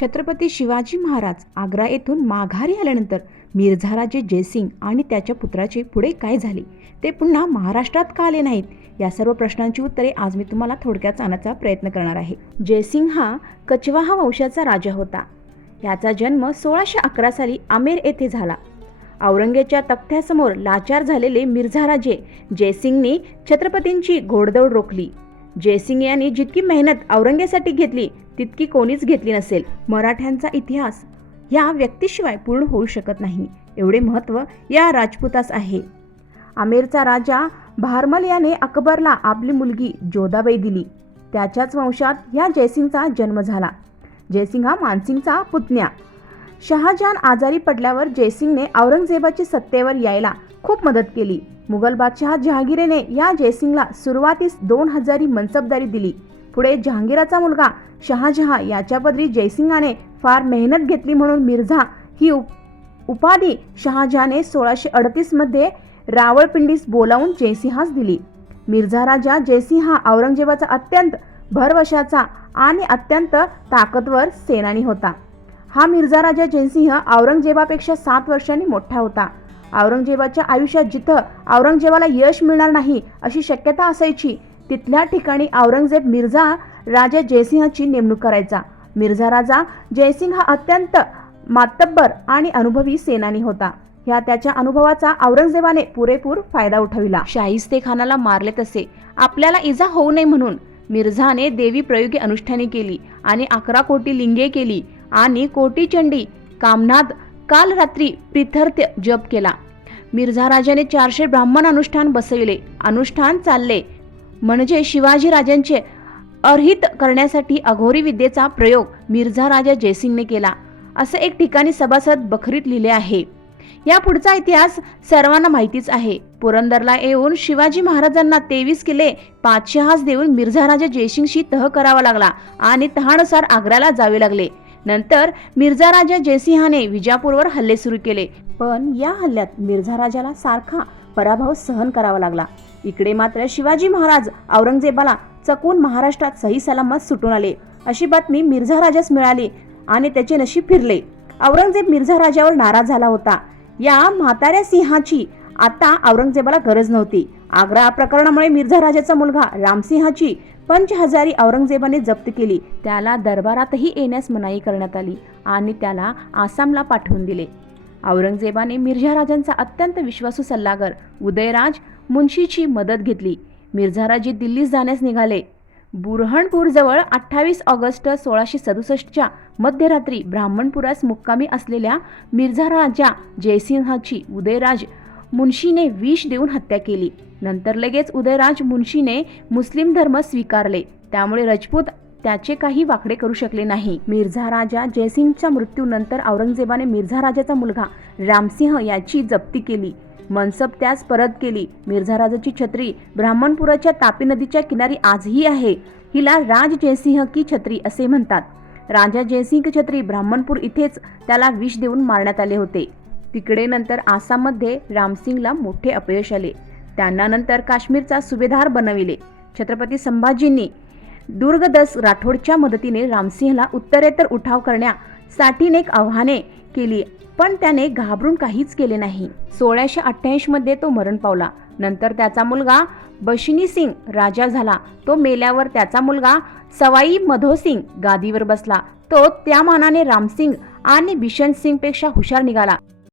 छत्रपती शिवाजी महाराज आग्रा येथून माघारी आल्यानंतर मिर्झाराजे जयसिंग आणि त्याच्या पुत्राचे पुढे काय झाले? ते पुन्हा महाराष्ट्रात का आले नाहीत? या सर्व प्रश्नांची उत्तरे आज मी तुम्हाला थोडक्यात सांगण्याचा प्रयत्न करणार आहे. जयसिंग हा कचवाहा वंशाचा राजा होता. याचा जन्म सोळाशे अकरा साली आमेर येथे झाला. औरंगेच्या तख्त्यासमोर लाचार झालेले मिर्झाराजे जयसिंगने छत्रपतींची घोडदौड रोखली. जयसिंग यांनी जितकी मेहनत औरंगेसाठी घेतली तितकी कोणीच घेतली नसेल. मराठ्यांचा इतिहास या व्यक्तीशिवाय पूर्ण होऊ शकत नाही. एवढे महत्त्व या राजपुतास आहे. आमेरचा राजा भारमल याने अकबरला आपली मुलगी जोधाबाई दिली. त्याच्याच वंशात या जयसिंगचा जन्म झाला. जयसिंग हा मानसिंगचा पुतण्या. शहाजहान आजारी पडल्यावर जयसिंगने औरंगजेबाची सत्तेवर यायला खूप मदत केली. मुघल बादशहा जहांगीरने या जयसिंगला सुरुवातीस दोन हजारी मनसबदारी दिली. पुढे जहांगीराचा मुलगा शहाजहा याच्या पदरी जयसिंगाने फार मेहनत घेतली म्हणून मिर्झा ही उप उपाधी शहाजहाने सोळाशे अडतीसमध्ये रावळपिंडीस बोलावून जयसिंहास दिली. मिर्झा राजा जयसिंह हा औरंगजेबाचा अत्यंत भरवशाचा आणि अत्यंत ताकदवर सेनानी होता. हा मिर्झा राजा जयसिंह औरंगजेबापेक्षा सात वर्षांनी मोठा होता. औरंगजेबाच्या आयुष्यात जिथं औरंगजेबाला यश मिळणार नाही अशी शक्यता असायची तिथल्या ठिकाणी औरंगजेब मिर्झा राजा जयसिंहाची नेमणूक करायचा. मिर्झा राजा जयसिंग हा अत्यंत मातब्बर आणि अनुभवी सेनानी होता. ह्या त्याच्या अनुभवाचा औरंगजेबाने पुरेपूर फायदा उठविला. शाहिस्ते खानाला मारले तसे. आपल्याला इजा होऊ नये म्हणून मिर्झाने देवी प्रयोगी अनुष्ठाने केली आणि अकरा कोटी लिंगे केली आणि कोटीचंडी कामनाद काल रात्री प्रिथर्थ जप केला. मिर्झा राजाने चारशे ब्राह्मण अनुष्ठान बसविले. अनुष्ठान चालले. म्हणजे शिवाजी राजांचे अर्हित करण्यासाठी अघोरी विद्येचा प्रयोग मिर्झा राजा जयसिंगने केला. असं एक ठिकाणी सभासद बखरीत लिहिले आहे. या पुढचा इतिहास सर्वांना माहितीच आहे. पुरंदरला येऊन शिवाजी महाराजांना तेवीस किल्ले पाचशे हास देऊन मिर्झा राजा जयसिंगशी तह करावा लागला आणि तहानुसार आग्र्याला जावे लागले. नंतर मिर्झा राजा जयसिंहाने विजापूरवर हल्ले सुरू केले. पण या हल्ल्यात मिर्झा राजाला सारखा पराभव सहन करावा लागला. इकडे मात्र शिवाजी महाराज औरंगजेबाला चकून महाराष्ट्रात सही सलामत सुटून आले. अशी बातमी मिर्झा राजास मिळाली आणि त्याचे नशीब फिरले. औरंगजेब मिर्झा राजावर नाराज झाला होता. या म्हाताऱ्या सिंहाची आता औरंगजेबाला गरज नव्हती. आग्रा प्रकरणामुळे मिर्झा राजाचा मुलगा रामसिंहाची पंच हजारी औरंगजेबाने जप्त केली. त्याला दरबारातही येण्यास मनाई करण्यात आली आणि त्याला आसामला पाठवून दिले. औरंगजेबाने मिर्झा राजांचा अत्यंत विश्वासू सल्लागार उदयराज मुन्शीची मदत घेतली. मिर्झाराजी दिल्लीस जाण्यास निघाले. बुरहणपूरजवळ अठ्ठावीस ऑगस्ट सोळाशे सदुसष्टच्या मध्यरात्री ब्राह्मणपुरास मुक्कामी असलेल्या मिर्झा राजा जयसिंहाची उदयराज मुन्शीने विष देऊन हत्या केली. नंतर लगेच उदयराज मुन्शीने मुस्लिम धर्म स्वीकारले. त्यामुळे राजपूत त्याचे काही वाकडे करू शकले नाही. मिर्झा राजा जयसिंगच्या मृत्यूनंतर औरंगजेबाने मिर्झा राजाचा मुलगा रामसिंह याची जप्ती केली. मनसब त्यास परत केली. मिर्झा राजाची छत्री ब्राह्मणपुराच्या तापी नदीच्या किनारी आजही आहे. हिला राज जयसिंह की छत्री असे म्हणतात. राजा जयसिंह छत्री ब्राह्मणपूर इथेच त्याला विष देऊन मारण्यात आले होते. तिकडे नंतर आसाममध्ये रामसिंगला मोठे अपयश आले. त्यांना नंतर काश्मीरचा सुभेदार बनविले. छत्रपती संभाजींनी दुर्गदस राठोडच्या मदतीने रामसिंहला उत्तरेतर उठाव करण्यासाठी एक आव्हाने केली पण त्याने घाबरून काहीच केले नाही. सोळाशे अठ्ठ्याऐंशी मध्ये तो मरण पावला. नंतर त्याचा मुलगा बशिनी सिंग राजा झाला. तो मेल्यावर त्याचा मुलगा सवाई मधोसिंग गादीवर बसला. तो त्या मानाने रामसिंग आणि बिशन सिंगपेक्षा हुशार निघाला.